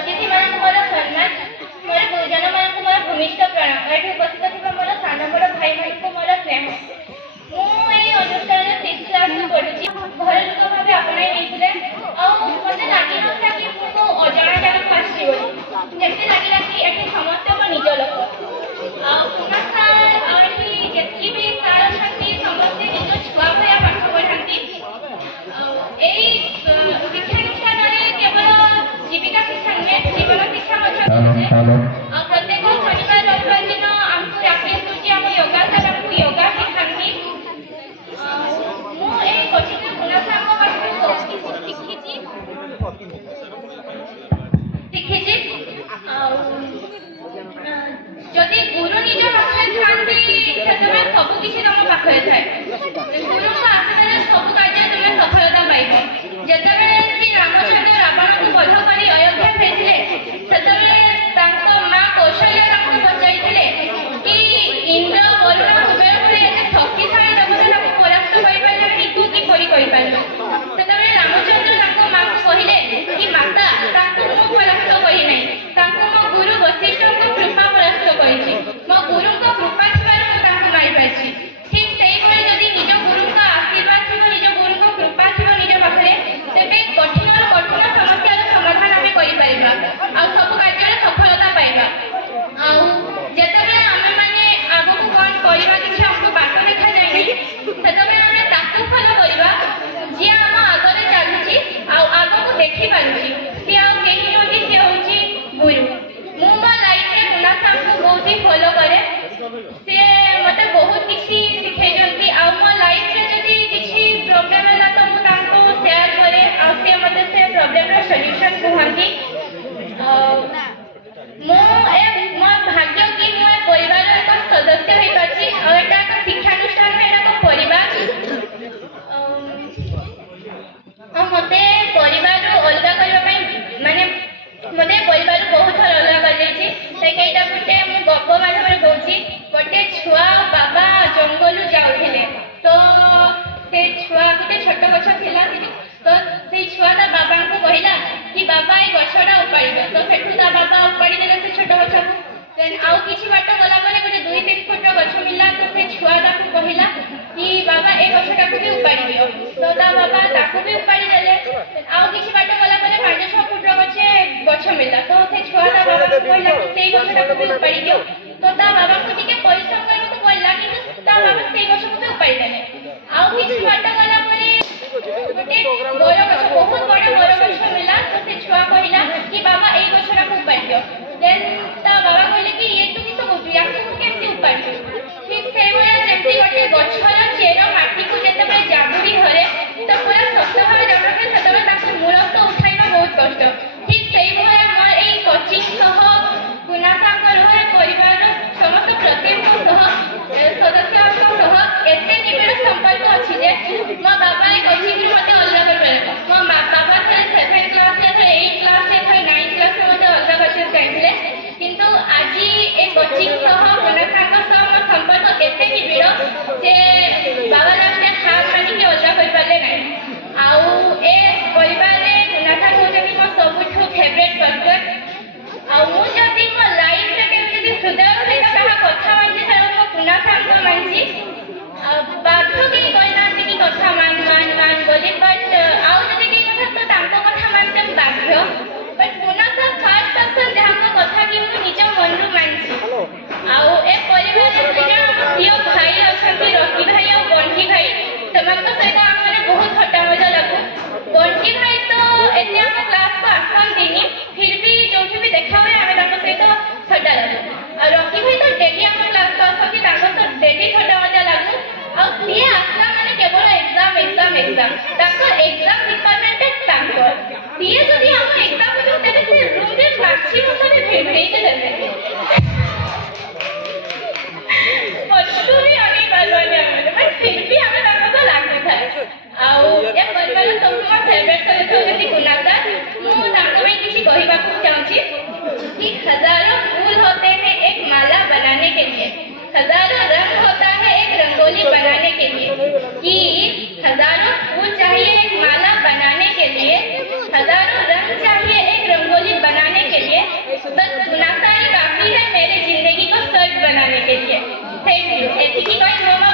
अतिथि मान सम्मान मोर गुरुजन मान भूमिष्ठ प्रणाम ये उपस्थित थी मोर सान बड़ भाई मान मोर स्नेह मुझे अनुष्ठान 6th क्लास पढ़ुची घर लोक भाव अपनाई मत लगे ना कि मुझे अजाणा जगह को आसची जमी लगे कि ये समस्त मो निज लोक कुमार सार जी भी सार अच्छा समस्ते निज छुआ भाया पाठ पढ़ाती शिक्षानुष्ठान केवल जीविका शिक्षा नुहे जीवन शिक्षा प्रत्येक शनिवार रविवार दिन आमको राकेश गुरुजी आम योगा सर आमको योगा शिखाती मुझे कोचिंग गुना सार शिखी जदि गुरु निज पाखे थांती से सब किसी तुम पाखे थाए गुरु को आशीर्वाद सब कार्य तुम सफलता पाइब जिते श्री रामचंद्र रावण को बध कर अयोध्या फेरते से माँ कौशल्या पचारे कि इंद्र वरुण कुबेर भले शक्तिशाली देवता परास्त कर तू किपर कर रामचंद्र माँ को कहले कि माता मुझे परास्त करना मो गुरु वशिष्ठ को कृपा परास्त कर मो गुरु को कृपा थी मारी पार्टी ठीक से जदि निज गुरु का आशीर्वाद थी निज गुरु को कृपा थी निज पाखे तेज कठिन कठिन समस्या समाधान आम कर सब कार्य सफलता पाइबा जिते आम मैंने आगक कौन करवा कि आमको बाट देखा जाए से फलो करवा जी आम आगे चलुची आगक देखी पार्टी सी आई नुहति सी हूँ गुरु मु मो लाइफ में मुना साहब को बहुत ही फॉलो करे सी मत बहुत किसी शिखाई मो लाइफ में जब किसी प्रोब्लेम है तो मुझे शेयर करे सी मत से प्रोब्लेम सॉल्यूशन कहती मो भाग्य कि मो परिवार एक सदस्य हो पार्टी एटा एक शिक्षानुष्ठान एटा एक परिवार मत परिवार अलग करने माने मत परिवार बहुत थर अलग करटा गोटे मुझे गप माध्यम कौची गोटे छुआ बाबा जंगल जाऊे तो से छुआ गोटे छोट गछ था तो से छुआ ता बाबा को कहला कि बाबा ये गछटा उपाड़ तो सेठू ता बाबा उपाड़ी देले से छोट गछ देन आउ किछि बाट गला परे गोटे 2-3 फुट गछ मिलला तो से छुआ ता को कहला कि बाबा ए गछटा को भी उपाड़ी दियो तो ता बाबा ताको भी उपाड़ी देले आउ किछि बाट गला परे 5-6 फुट गछ मिलला तो से छुआ ता बाबा को कहला कि से गछटा को भी उपाड़ी दियो तो ता बाबा को टिके परिश्रम करबो तो कहला कि ता बाबा से गछ को भी उपाड़ी देले आउ किछि बाट गला परे गोटे बड़ गछ बहुत बड़ गछ मिला तो से छुआ कहला कि बाबा ए गछटा को उपाड़ी दियो देन ता बाबा कहले कि ये तू किस कहू या को केमती उपाड़ी ठीक से भया जेमती गोटे गछर चेर माटी को जेते जाबुड़ी धरे तो पूरा शक्त भाव जबरके सेतबे ताको मूलस्थ उठाइबा बहुत कष्ट ठीक से भया मोर ए कोचिंग सह गुनासाकर होय परिवार समस्त प्रतिनिधि सह सदस्य सह एते निबिड़ संपर्क अछि जे मो बाबा ए कोचिंग रे मते अलग कर मो बाबा थे 7th क्लास या 8th क्लास या 9th क्लास में मते अलग अच्छे कहले किंतु आज ए कोचिंग सह गुनासाकर सह मो संपर्क एते निबिड़ जे बाबा लास्ट हाथ मानी के अलग कर पाले नहीं आउ ए परिवार रे गुनासाकर हो जे मो सबुठो फेवरेट पर्सन आउ मु जदी मो लाइफ रे केमती हृदय सहित कहा कथा मानछि सर मो गुनासाकर को मानछि बाध्य के कहना कि कथा मान बोली बट आउ जदी के कथा तो तांको कथा मानते बाध्य बट गुनासाकर फर्स्ट पर्सन जहां कथा कि मु निज मन रु मानछि आउ ए परिवार रे दुइटा प्रिय भाई अछंती रवि भाई और बंटी भाई समान सहित आमने बहुत हट्टा मजा लागू बंटी भाई तो एते हम क्लास को आसंतीनी फिर भी जोठी भी देखा हुए आमे ताको सहित हट्टा लागू और रवि भाई तो डेली हम क्लास को आसंती ताको तो डेली हट्टा मजा लागू और सी आसला माने केवल एग्जाम ताको एग्जाम डिपार्टमेंट ताको सी जदी हम एग्जाम को तेरे से रूम रे मैक्सिमम सब भेड़ के देले पछुरी आगे बालवाने आमे बट फिर भी हमें ताको तो लागू था आउ ए परिवार सब मोर फेवरेट सदस्य होती गुनासाकर मु ताको में किसी कहबा को चाहूची कि हजारों फूल होते हैं एक माला बनाने के लिए हजारों रंग होता है एक रंगोली बनाने के लिए कि हजारों फूल चाहिए एक माला ଏତିକି କହି ମୁଁ ମୋ